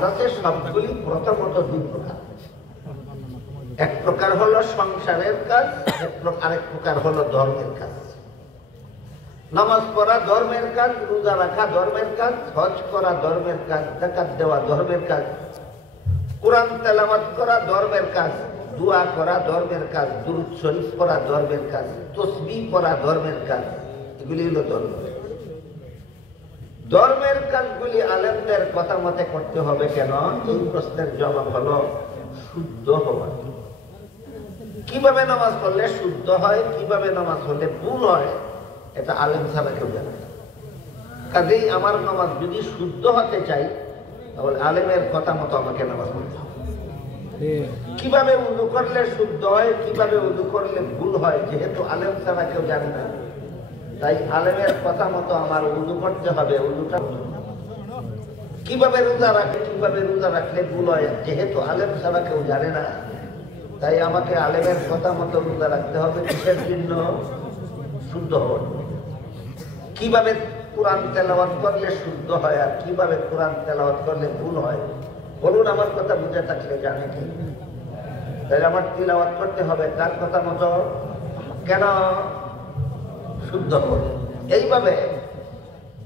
সবগুলি প্রথমত দুই প্রকার। এক প্রকার হলো সংসারের কাজ, আরেক প্রকার হলো ধর্মের কাজ। নামাজ পড়া ধর্মের কাজ, রোজা রাখা ধর্মের কাজ, হজ করা ধর্মের কাজ, যাকাত দেওয়া ধর্মের কাজ, কোরআন তেলাওয়াত করা ধর্মের কাজ, দোয়া করা ধর্মের কাজ, দুরূদ শরীফ পড়া ধর্মের কাজ, তাসবিহ পড়া ধর্মের কাজ। এগুলি হলো ধর্ম। ধর্মের কাজগুলি আলেমদের কথা মতে করতে হবে কেন? এই প্রশ্নের জবাব হলো শুদ্ধ হওয়া। কিভাবে নামাজ পড়লে শুদ্ধ হয়, কিভাবে নামাজ পড়লে ভুল হয়, এটা আলেম ছাড়া কেউ জানে না। কাজেই আমার নামাজ যদি শুদ্ধ হতে চাই, তাহলে আলেমের কথা মতো আমাকে নামাজ পড়তে হবে। কিভাবে উযু করলে শুদ্ধ হয়, কিভাবে উযু করলে ভুল হয়, যেহেতু আলেম ছাড়া কেউ জানে না, তাই আলেমের কথা মতো আমার উযু করতে হবে। উযুটা কিভাবে রোজা রাখে, কিভাবে রোজা রাখলে ভুল হয়, যেহেতু আলেম ছাড়া কেউ জানে না, তাই আমাকে আলেমের কথা মতো রোজা রাখতে হবে। কিসের জন্য? শুদ্ধ হওয়ার। কিভাবে কোরআন তেলাওয়াত করলে শুদ্ধ হয়, আর কিভাবে কোরআন তেলাওয়াত করলে ভুল হয়, বলুন। আমার কথা বুঝে থাকলে জানে কি? তাই আমার তিলাওয়াত করতে হবে তার কথা মতো। কেন? শুদ্ধ করে। এইভাবে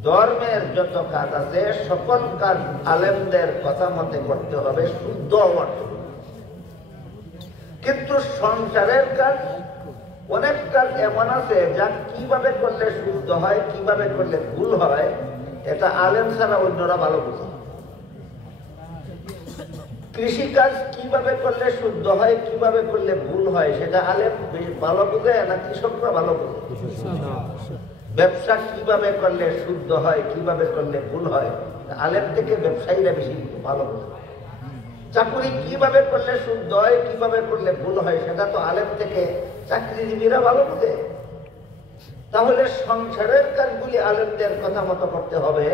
ধর্মের যত কাজ আছে সকল কাজ আলেমদের কথা মতে করতে হবে শুদ্ধ হওয়ার জন্য। কিন্তু সংসারের কাজ, অনেক কাজ এমন আছে যা কিভাবে করলে শুদ্ধ হয়, কিভাবে করলে ভুল হয়, এটা আলেম ছাড়া অন্যরা ভালো বুঝে। কৃষি কাজ কিভাবে করলে শুদ্ধ হয়, কিভাবে করলে ভুল হয়, সেটা আলেম ভালো বুঝে না কৃষকরা ভালো বুঝে? ব্যবসা কিভাবে করলে শুদ্ধ হয়, কিভাবে করলে ভুল হয়, আলেম থেকে ব্যবসায়ীরা বেশি ভালো বুঝে। চাকরি কিভাবে করলে শুদ্ধ হয়, কিভাবে করলে ভুল হয়, সেটা তো আলেম থেকে চাকরিজীবীরা ভালো বুঝে। তাহলে সংসারের কাজগুলি আলেমদের কথা মতো করতে হবে,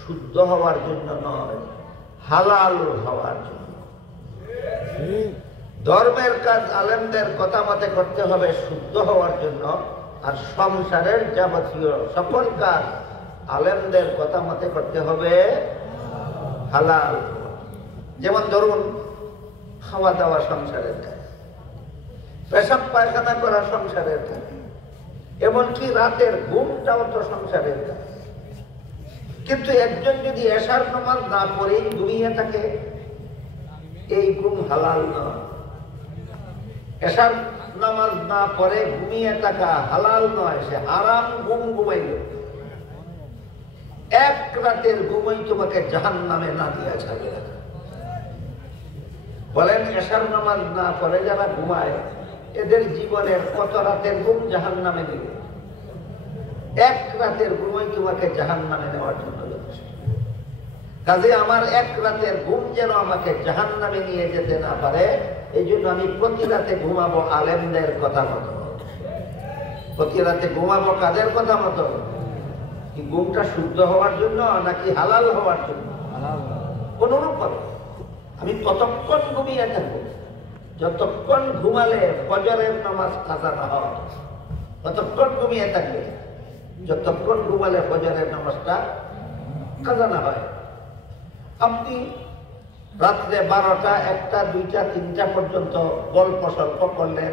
শুদ্ধ হওয়ার জন্য নয়, হালাল হওয়ার জন্য। ধর্মের কাজ আলেমদের কথা মতে করতে হবে শুদ্ধ হওয়ার জন্য, আর সংসারের যাবতীয় সকল কাজ আলেমদের কথা মতে করতে হবে হালাল। যেমন ধরুন, খাওয়া দাওয়া সংসারের কাজ, পেশাব পায়খানা করা সংসারের কাজ, এমনকি রাতের ঘুমটাও তো সংসারের কাজ। কিন্তু একজন যদি এশার নামাজ না পড়ে ঘুমিয়ে থাকে, এই ঘুম হালাল নয়। এশার নামাজ না পড়ে ঘুমিয়ে থাকা হালাল নয়, সে হারাম ঘুম ঘুমাইল। এক রাতের ঘুমাই তোমাকে জাহান্নামে না দিয়া ছাড়বে। বলেন, এশার নামাজ না পড়ে যারা ঘুমায়, এদের জীবনের কত রাতের ঘুম জাহান্নামে দিবে? এক রাতের ঘুমাই তোমাকে জাহান্নামে নেওয়ার জন্য যথেষ্ট। কাজে আমার এক রাতের ঘুম যেন আমাকে জাহান্নামে নিয়ে যেতে না পারে, এই জন্য আমি প্রতি রাতে ঘুমাবো আলেমদের কথা মতো। প্রতি রাতে ঘুমাবো কাদের কথা মতো? কি ঘুমটা শুদ্ধ হওয়ার জন্য নাকি হালাল হওয়ার জন্য? অনুরূপ হবে। আমি ততক্ষণ ঘুমিয়ে থাকবো যতক্ষণ ঘুমালে ফজরের নামাজ কাজা না হয়, ততক্ষণ ঘুমিয়ে থাকবে যতক্ষণ ঘুমালে ফজরের নামাজটা কাজা না হয়। আপনি রাত্রে 12টা, 1টা, 2টা, 3টা পর্যন্ত গল্প সল্প করলেন,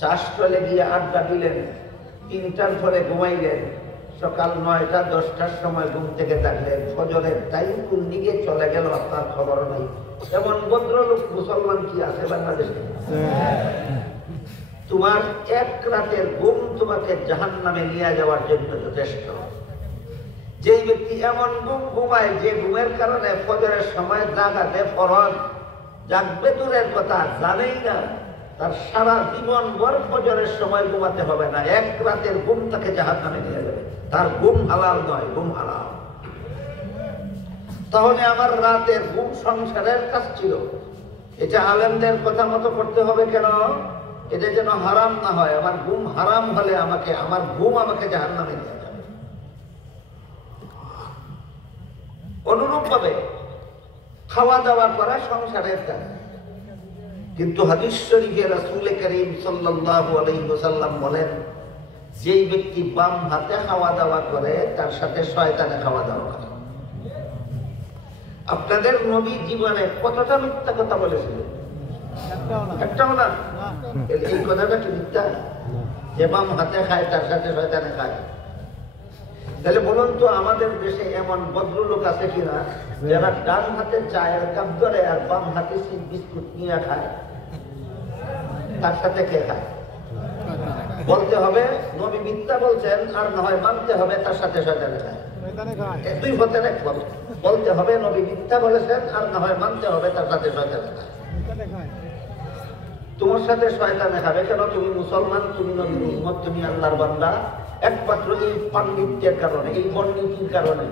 চাষ চলে গিয়ে আড্ডা দিলেন, 3টার পরে ঘুমাইলেন, সকাল 9টা 10টার সময় ঘুম থেকে থাকলেন, ফজরের টাইম কোন দিকে চলে গেল আপনার খবর নেই। এমন ভদ্রলোক মুসলমান কি আছে বাংলাদেশে? তোমার এক রাতের ঘুম তোমাকে জাহান্নামে নিয়ে যাওয়ার জন্য যথেষ্ট। যে ব্যক্তি এমন ঘুম ঘুমায় যে ঘুমের কারণে ফজরের সময় জাগাতে ফরজ, জাগবে দূরের কথা, জানেই না, তার সারা জীবন ভর ফজরের সময় ঘুমাতে হবে না। এক রাতের ঘুম তাকে জাহান্নামে নিয়ে যাবে। তার ঘুম হালাল নয়, ঘুম হারাম। তাহলে আমার রাতের ঘুম সংসারের কাজ ছিল, এটা আলেমদের কথা মতো করতে হবে কেন? এটা যেন হারাম না হয়। আমার ঘুম হারাম হলে আমার ঘুম আমাকে জাহান্নামে নিয়ে যাবে। অনুরূপ ভাবে খাওয়া দাওয়া করা সংসারের কাজ। কিন্তু হাদিস শরীফে রাসূল করিম সাল্লাল্লাহু আলাইহি ওয়াসাল্লাম বলেন, যেই ব্যক্তি বাম হাতে খাওয়া দাওয়া করে তার সাথে শয়তানে খাওয়া দাওয়া করে। আপনাদের নবী জীবনে কতটা মিথ্যা কথা বলেছিলেন? একটাও না। এই কথাটা কি মিথ্যা? যে বাম হাতে খায় তার সাথে শয়তানে খায়। তাহলে বলুন তো, আমাদের দেশে এমন ভদ্রলোক আছে কিনা যারা ডান হাতে চায়ের কাপ ধরে আর বাম হাতে বিস্কুট নিয়ে খায়? তার সাথে কে খায়? বলতে হবে নবী মিথ্যা বলছেন, আর না হয় মানতে হবে তার সাথে শয়তানে খায়। দুই হতে বলতে হবে নবী মিথ্যা বলেছেন, আর না হয় মানতে হবে তার সাথে শয়তানে খায়। তোমার সাথে শয়তানে খাবে কেন? তুমি মুসলমান, তুমি নবীর উম্মত, তুমি আল্লাহর বান্দা। একমাত্র এই পাণ্ডিত্যের কারণে, এই পণ্ডিতির কারণে।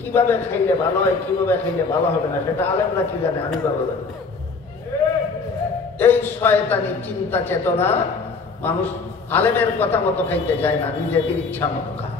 কিভাবে খাইলে ভালো হয়, কিভাবে খাইলে ভালো হবে না, সেটা আলেমরা কি জানে, আমি ভালো জানি। এই শয়তানি চিন্তা চেতনা মানুষ আলেমের কথা মতো খাইতে যায় না, নিজেদের ইচ্ছা মতো খায়।